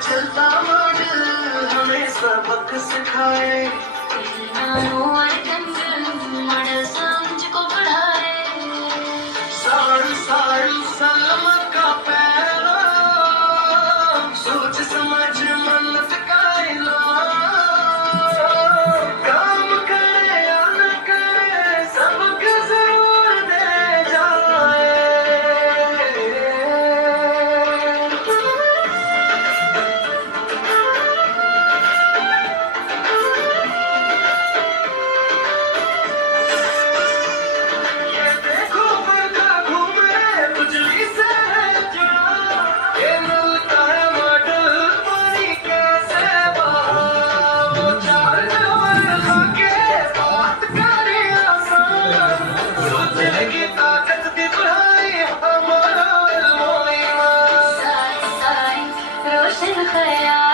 चलता मॉडल हमें सबक सिखाए, मॉडल मुझको पढ़ाए, सारू सारू सलामत का पैरा, सोच समझ मन सिखाए लो, काम करे या न करे सबक जरूर दे जाए। ये देखो पंखा घूम रहे बिजली से है जुड़ा, ये मिलता है मॉडल पानी कैसे बहा, वो चार जवान खाके बात करे आसान, सोचने की ताकत दी बढ़ाई हमारा इल्म ईमान। साइंस रोशन ख्याल